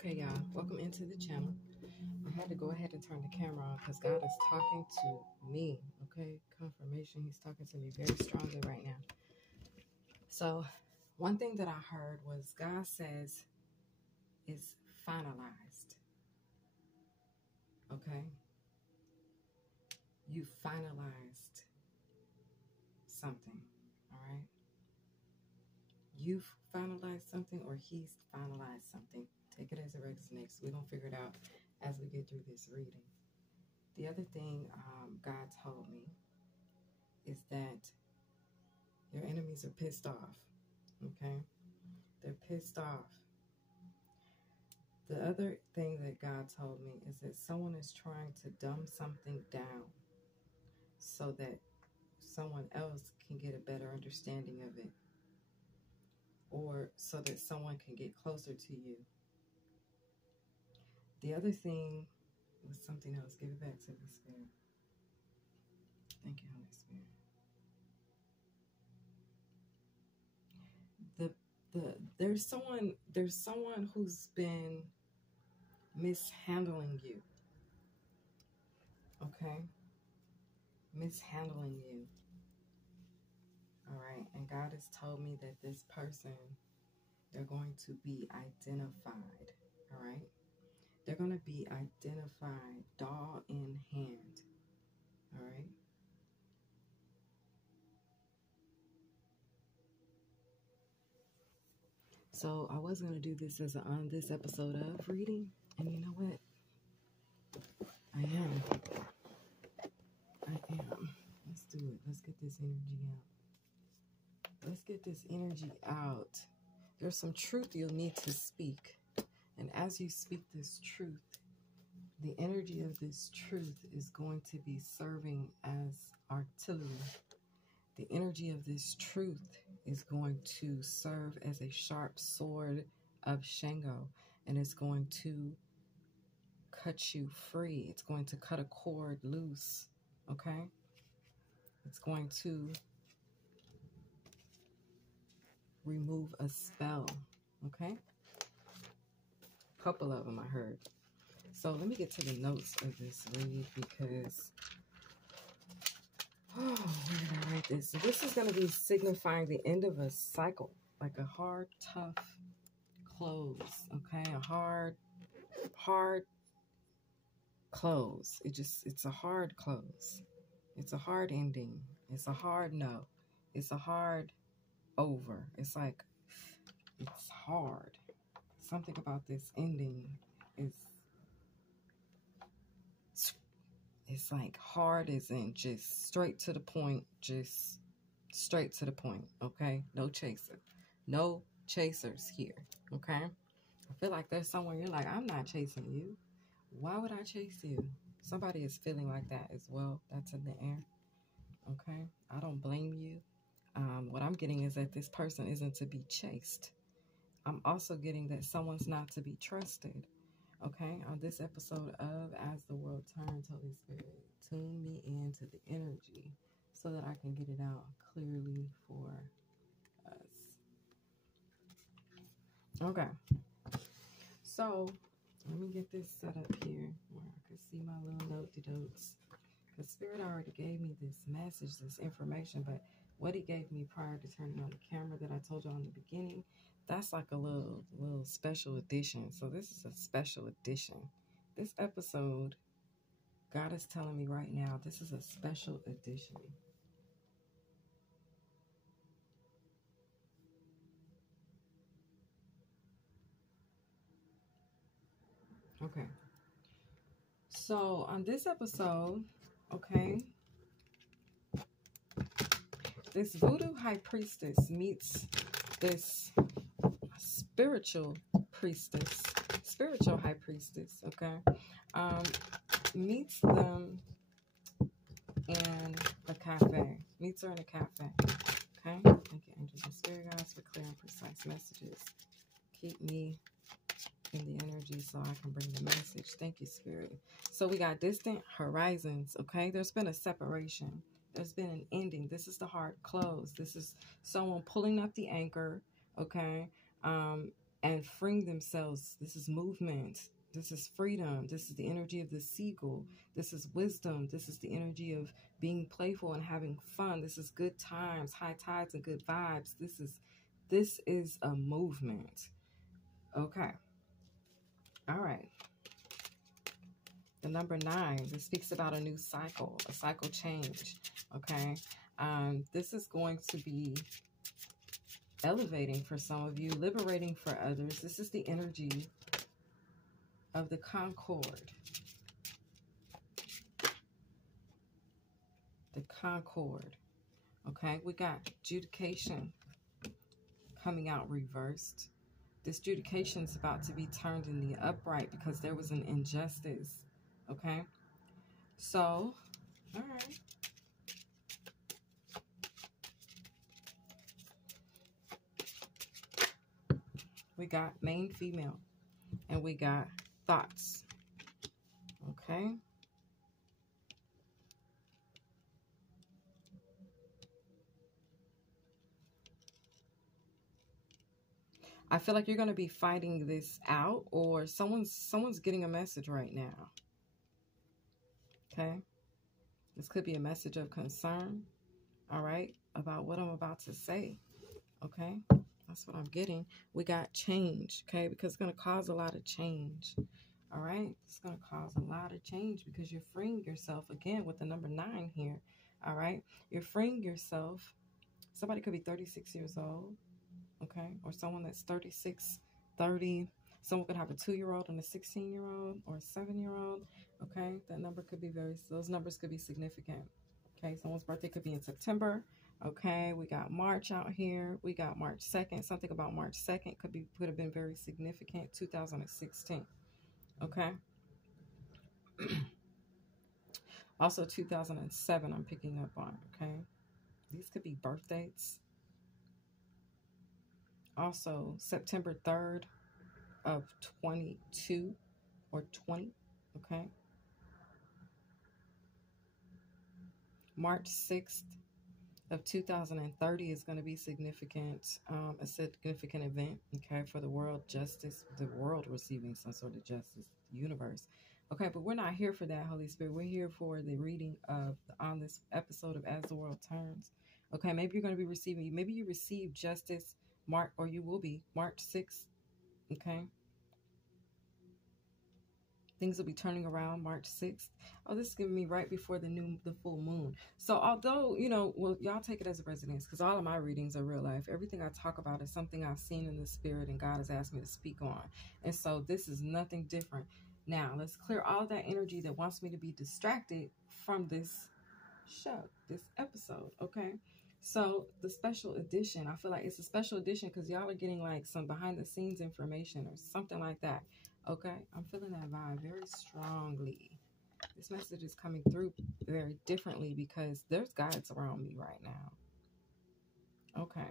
Okay, y'all, welcome into the channel. I had to go ahead and turn the camera on because God is talking to me, okay? Confirmation, he's talking to me very strongly right now. So, one thing that I heard was God says it's finalized, okay? You finalized something, all right? You've finalized something or he's finalized something. Take it as it resonates. We're going to figure it out as we get through this reading. The other thing God told me is that your enemies are pissed off, okay? They're pissed off. The other thing that God told me is that someone is trying to dumb something down so that someone else can get a better understanding of it, or so that someone can get closer to you. The other thing was something else. Give it back to the Spirit. Thank you, Holy Spirit. There's someone who's been mishandling you. Okay? Mishandling you. All right. And God has told me that this person, they're going to be identified. All right. They're going to be identified, doll in hand. All right. So I was going to do this as on this episode of reading. And you know what? I am. Let's do it. Let's get this energy out. Let's get this energy out. There's some truth you'll need to speak. And as you speak this truth, the energy of this truth is going to be serving as artillery. The energy of this truth is going to serve as a sharp sword of Shango, and it's going to cut you free. It's going to cut a cord loose, okay? It's going to remove a spell, okay? A couple of them I heard. So let me get to the notes of this read because, where did I write this? So this is going to be signifying the end of a cycle, like a hard, tough close, okay? A hard close. It's a hard close. It's a hard ending. It's a hard no. It's a hard over. It's like, it's hard. Something about this ending is, it's like hard as in just straight to the point, just straight to the point, okay? No chaser. No chasers here, okay? I feel like there's someone you're like, I'm not chasing you. Why would I chase you? Somebody is feeling like that as well. That's in the air, okay? I don't blame you. What I'm getting is that this person isn't to be chased. I'm also getting that someone's not to be trusted. Okay, on this episode of As the World Turns, Holy Spirit, tune me into the energy so that I can get it out clearly for us. Okay, so let me get this set up here where I can see my little note-de-dotes. Because Spirit already gave me this message, this information, but what he gave me prior to turning on the camera that I told you in the beginning, that's like a little special edition. So this is a special edition. This episode, God is telling me right now, this is a special edition. Okay. So on this episode, okay, this voodoo high priestess meets this spiritual high priestess, okay, meets them in a cafe, meets her in a cafe, okay. Thank you, angels and spirit guides, for clear and precise messages. Keep me in the energy so I can bring the message. Thank you, Spirit. So we got distant horizons, okay. There's been a separation. There's been an ending. This is the hard close. This is someone pulling up the anchor, okay. and freeing themselves. This is movement. This is freedom. This is the energy of the seagull. This is wisdom. This is the energy of being playful and having fun. This is good times, high tides and good vibes. This is a movement. Okay. All right. The number 9, this speaks about a new cycle, a cycle change. Okay. This is going to be elevating for some of you, liberating for others. This is the energy of the Concord. The Concord. Okay, we got adjudication coming out reversed. This adjudication is about to be turned in the upright because there was an injustice. Okay, so, all right. We got main female and we got thoughts. Okay. I feel like you're going to be fighting this out, or someone's getting a message right now. Okay. This could be a message of concern, all right, about what I'm about to say. Okay. That's what I'm getting. We got change, okay, because it's going to cause a lot of change. All right. It's going to cause a lot of change because you're freeing yourself again with the number 9 here. All right. You're freeing yourself. Somebody could be 36 years old. Okay. Or someone that's 36, 30. Someone could have a 2-year-old and a 16-year-old or a 7-year-old. Okay. That number could be those numbers could be significant. Okay. Someone's birthday could be in September. Okay, we got March out here. We got March 2nd. Something about March 2nd could have been very significant. 2016. Okay. Also 2007 I'm picking up on. Okay. These could be birth dates. Also September 3rd of 22 or 20. Okay. March 6th of 2030 is going to be significant, a significant event, okay, for the world justice, the world receiving some sort of justice, universe. Okay, but we're not here for that, Holy Spirit. We're here for the reading of, on this episode of As the World Turns. Okay, maybe you're going to be receiving, maybe you receive justice, or you will be, March 6th, okay? Things will be turning around March 6th. Oh, this is giving me right before the full moon. So although, well, y'all take it as a resonance because all of my readings are real life. Everything I talk about is something I've seen in the spirit and God has asked me to speak on. And so this is nothing different. Now, let's clear all of that energy that wants me to be distracted from this show, this episode, okay? So the special edition, I feel like it's a special edition because y'all are getting like some behind the scenes information or something like that. Okay, I'm feeling that vibe very strongly. This message is coming through very differently because there's guides around me right now. Okay.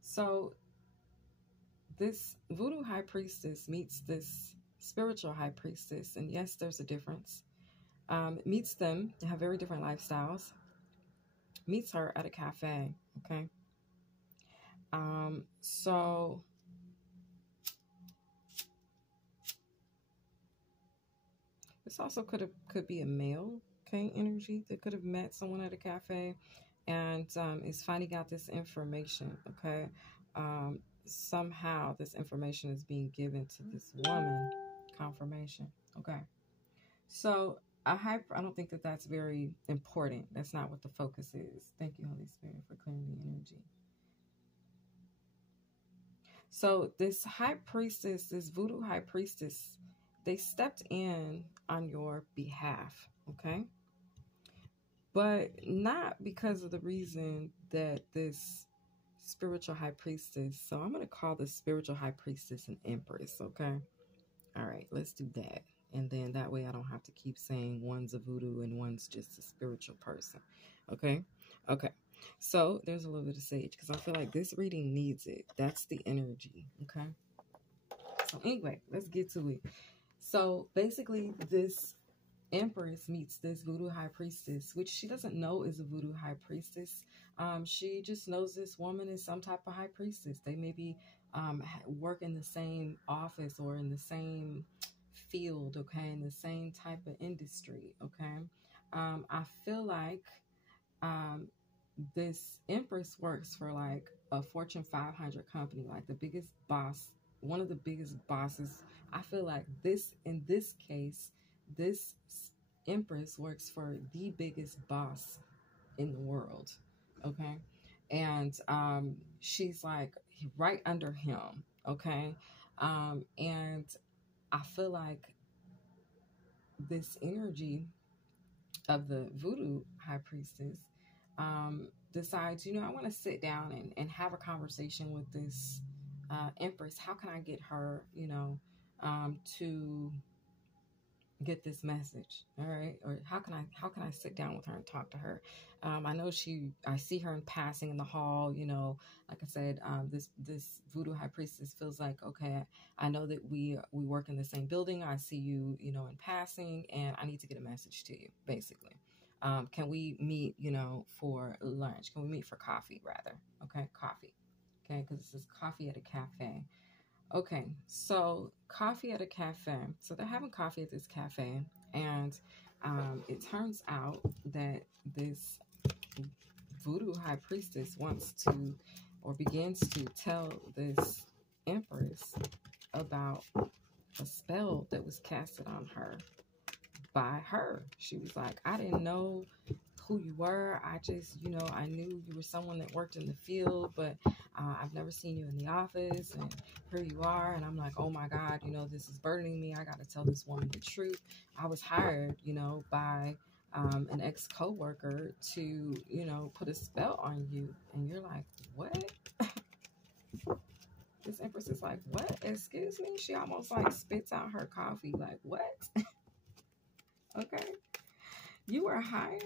So this voodoo high priestess meets this spiritual high priestess. And yes, there's a difference. Meets them. They have very different lifestyles. Meets her at a cafe. Okay. So this also could be a male, okay, energy that could have met someone at a cafe and is finding out this information, okay? Somehow this information is being given to this woman, confirmation, okay? So I don't think that that's very important. That's not what the focus is. Thank you, Holy Spirit, for clearing the energy. So this high priestess, this voodoo high priestess, they stepped in on your behalf, okay? But not because of the reason that this spiritual high priestess, so I'm going to call the spiritual high priestess an empress, okay? All right, let's do that. And then that way I don't have to keep saying one's a voodoo and one's just a spiritual person, okay? Okay, so there's a little bit of sage because I feel like this reading needs it. That's the energy, okay? So anyway, let's get to it. So basically this empress meets this voodoo high priestess, which she doesn't know is a voodoo high priestess. She just knows this woman is some type of high priestess. They may be work in the same office or in the same field, okay, in the same type of industry, okay. I feel like um, this Empress works for like a Fortune 500 company, like the biggest boss, one of the biggest bosses. I feel like this, in this case, this Empress works for the biggest boss in the world, okay? And she's like right under him, okay? And I feel like this energy of the voodoo high priestess decides, I want to sit down and have a conversation with this Empress. How can I get her, to get this message? All right. Or how can I sit down with her and talk to her? I know I see her in passing in the hall, like I said, this voodoo high priestess feels like, okay, I know that we work in the same building. I see you, in passing, and I need to get a message to you, basically. Can we meet, for lunch? Can we meet for coffee, rather? Okay, coffee. Okay, because this is coffee at a cafe. Okay, so coffee at a cafe. So they're having coffee at this cafe, and it turns out that this voodoo high priestess wants to, or begins to tell this Empress about a spell that was casted on her by her. She was like, I didn't know who you were. I just, I knew you were someone that worked in the field, but I've never seen you in the office, and here you are. And I'm like, oh my God, this is burdening me. I got to tell this woman the truth. I was hired, by an ex-coworker to, put a spell on you. And you're like, what? This Empress is like, what? Excuse me? She almost like spits out her coffee. Like, what? Okay. You were hired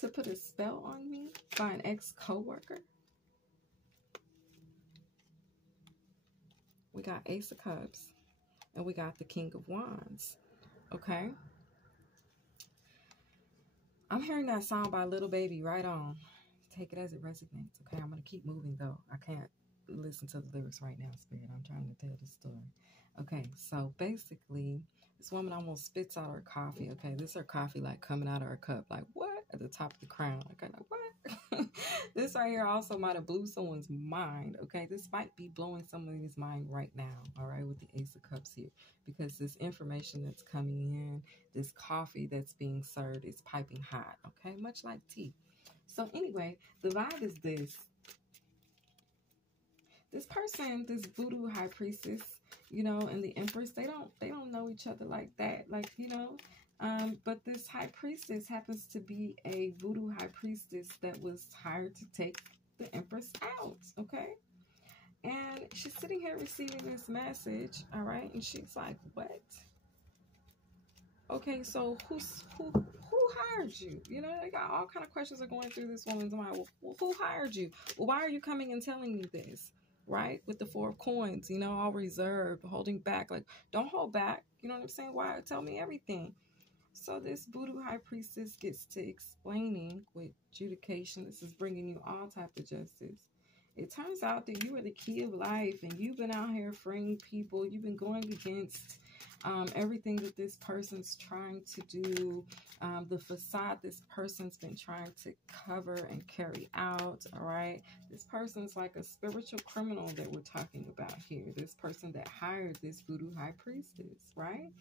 to put a spell on me by an ex-coworker? We got Ace of Cups, and we got the King of Wands. Okay? I'm hearing that song by Little Baby, Right On. Take it as it resonates. Okay, I'm going to keep moving, though. I can't listen to the lyrics right now, Spirit. I'm trying to tell the story. Okay, so basically, this woman almost spits out her coffee. Okay, this is her coffee, like, coming out of her cup. Like, what? At the top of the crown. Okay, like, what? This right here also might have blew someone's mind. Okay, this might be blowing somebody's mind right now. All right, with the Ace of Cups here. Because this information that's coming in, this coffee that's being served is piping hot. Okay, much like tea. So anyway, the vibe is this. This person, this voodoo high priestess, and the Empress, they don't know each other like that. Like, but this high priestess happens to be a voodoo high priestess that was hired to take the Empress out, okay? And she's sitting here receiving this message, all right? And she's like, what? Okay, so who hired you? They got all kind of questions are going through this woman's mind. Well, who hired you? Well, why are you coming and telling me this? Right? With the Four of Coins, all reserved, holding back. Like, don't hold back. You know what I'm saying? Why? Tell me everything. So this voodoo high priestess gets to explaining with judication. This is bringing you all type of justice. It turns out that you are the key of life, and you've been out here freeing people. You've been going against everything that this person's trying to do, the facade this person's been trying to cover and carry out, all right? This person's like a spiritual criminal that we're talking about here. This person that hired this voodoo high priestess, right?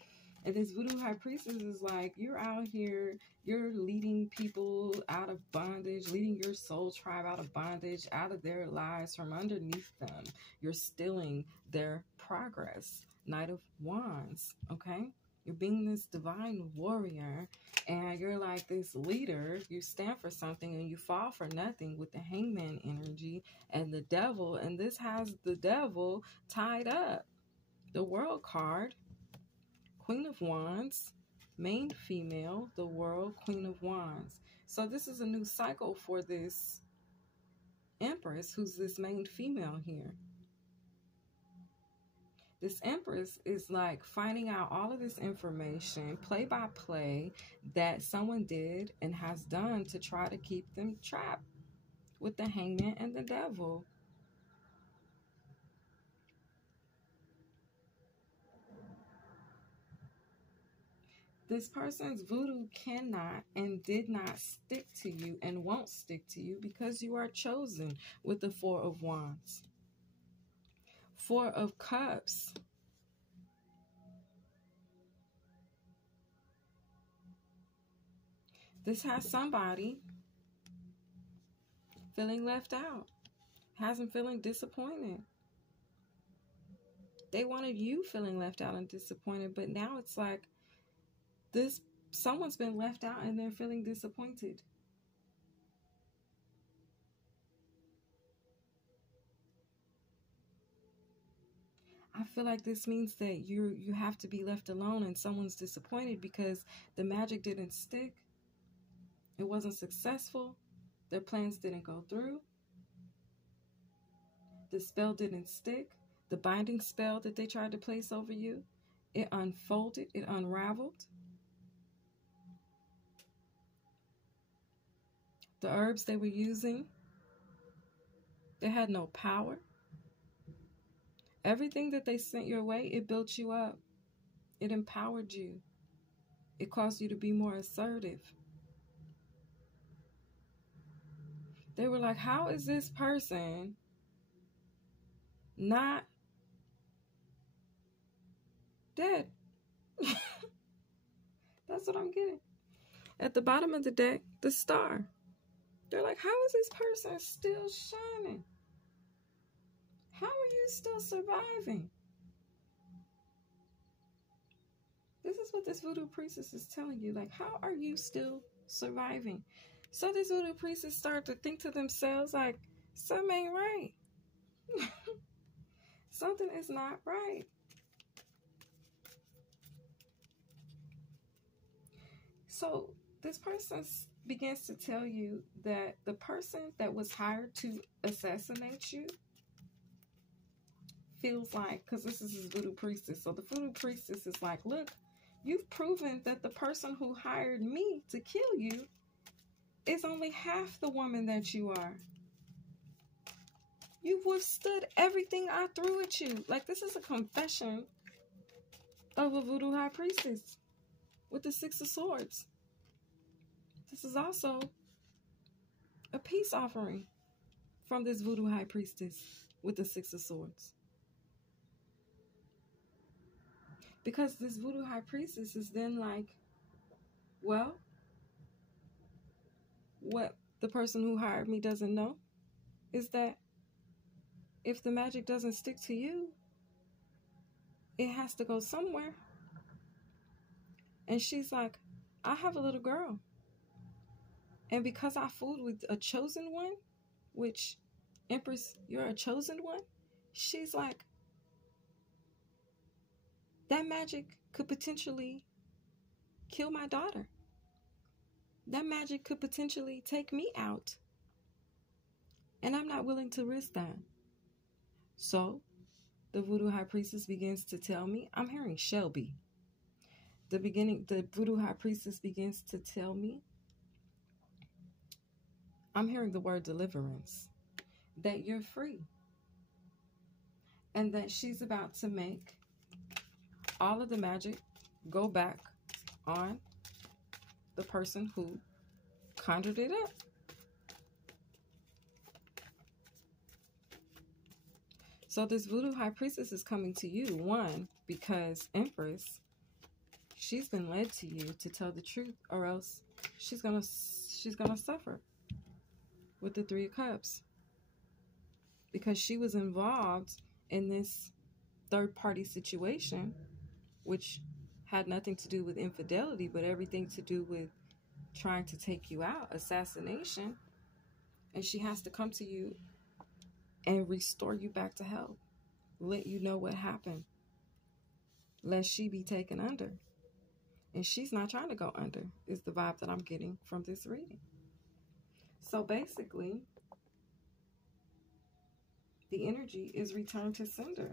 And this voodoo high priestess is like, you're out here, you're leading people out of bondage, leading your soul tribe out of bondage, out of their lives, from underneath them. You're stealing their progress. Knight of Wands, okay? You're being this divine warrior, and you're like this leader. You stand for something, and you fall for nothing with the Hangman energy and the devil. And this has the devil tied up. The World card. Queen of Wands, main female, the World, Queen of Wands. So this is a new cycle for this Empress, who's this main female here. This Empress is like finding out all of this information, play by play, that someone did and has done to try to keep them trapped with the Hangman and the devil. This person's voodoo cannot and did not stick to you and won't stick to you because you are chosen with the Four of Wands. Four of Cups. This has somebody feeling left out, has them feeling disappointed. They wanted you feeling left out and disappointed, but now it's like someone's been left out and they're feeling disappointed. I feel like this means that you have to be left alone and someone's disappointed because the magic didn't stick. It wasn't successful. Their plans didn't go through. The spell didn't stick. The binding spell that they tried to place over you, it unfolded, it unraveled. The herbs they were using, they had no power. Everything that they sent your way, it built you up. It empowered you. It caused you to be more assertive. They were like, how is this person not dead? That's what I'm getting. At the bottom of the deck, the Star. They're like, how is this person still shining? How are you still surviving? This is what this voodoo priestess is telling you. Like, how are you still surviving? So this voodoo priestess start to think to themselves, like, something ain't right. Something is not right. So this person begins to tell you that the person that was hired to assassinate you feels like, because this is his voodoo priestess, so the voodoo priestess is like, look, you've proven that the person who hired me to kill you is only half the woman that you are. You've withstood everything I threw at you. Like, this is a confession of a voodoo high priestess with the Six of Swords. This is also a peace offering from this voodoo high priestess with the Six of Swords. Because this voodoo high priestess is then like, well, what the person who hired me doesn't know is that if the magic doesn't stick to you, it has to go somewhere. And she's like, I have a little girl. And because I fooled with a chosen one, which, Empress, you're a chosen one, she's like, that magic could potentially kill my daughter. That magic could potentially take me out. And I'm not willing to risk that. So, the voodoo high priestess begins to tell me, I'm hearing Shelby. The voodoo high priestess begins to tell me, I'm hearing the word deliverance, that you're free. And that she's about to make all of the magic go back on the person who conjured it up. So this voodoo high priestess is coming to you, one, because Empress, she's been led to you to tell the truth, or else she's gonna suffer with the Three of Cups, because she was involved in this third-party situation, which had nothing to do with infidelity, but everything to do with trying to take you out, assassination. And she has to come to you and restore you back to health, let you know what happened, lest she be taken under. And she's not trying to go under, is the vibe that I'm getting from this reading. So basically, the energy is returned to sender.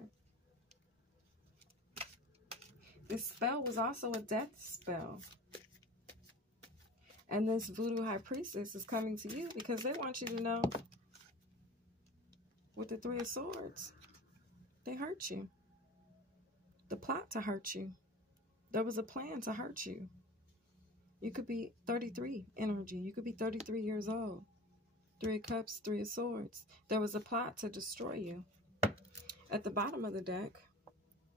This spell was also a death spell. And this voodoo high priestess is coming to you because they want you to know, with the Three of Swords, they hurt you. The plot to hurt you. There was a plan to hurt you. You could be 33 energy. You could be 33 years old. 3 of Cups, 3 of Swords. There was a plot to destroy you. At the bottom of the deck,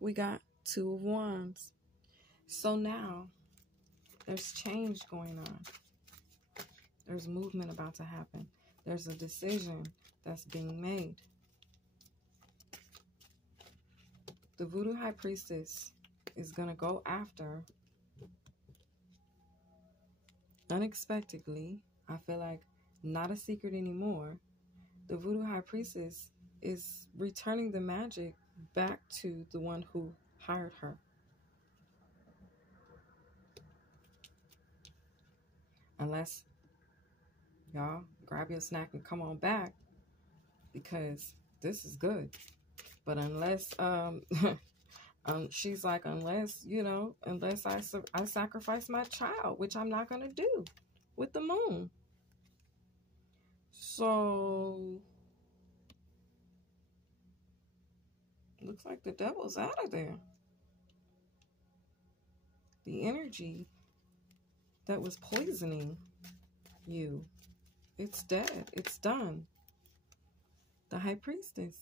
we got 2 of Wands. So now, there's change going on. There's movement about to happen. There's a decision that's being made. The Voodoo High Priestess is going to go after, unexpectedly, I feel like not a secret anymore, the Voodoo High Priestess is returning the magic back to the one who hired her. Unless, y'all, grab your snack and come on back, because this is good. But unless, she's like, unless, you know, unless I sacrifice my child, which I'm not going to do with the moon. So, looks like the devil's out of there. The energy that was poisoning you, it's dead. It's done. The High Priestess.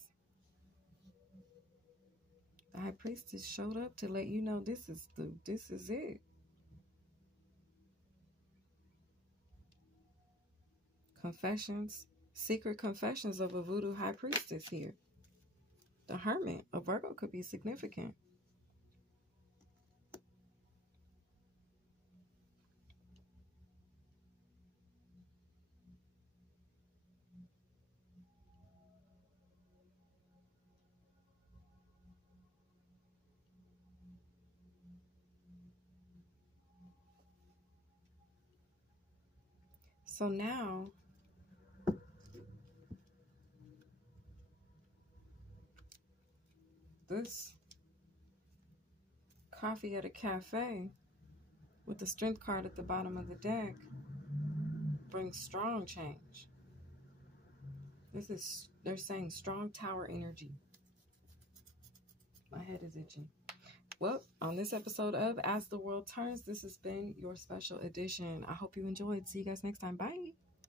The High Priestess showed up to let you know this is it. Confessions, secret confessions of a Voodoo High Priestess here. The Hermit, a Virgo, could be significant. So now, this coffee at a cafe with the Strength card at the bottom of the deck brings strong change. They're saying strong tower energy. My head is itching. Well, on this episode of As the World Turns, this has been your special edition. I hope you enjoyed. See you guys next time. Bye.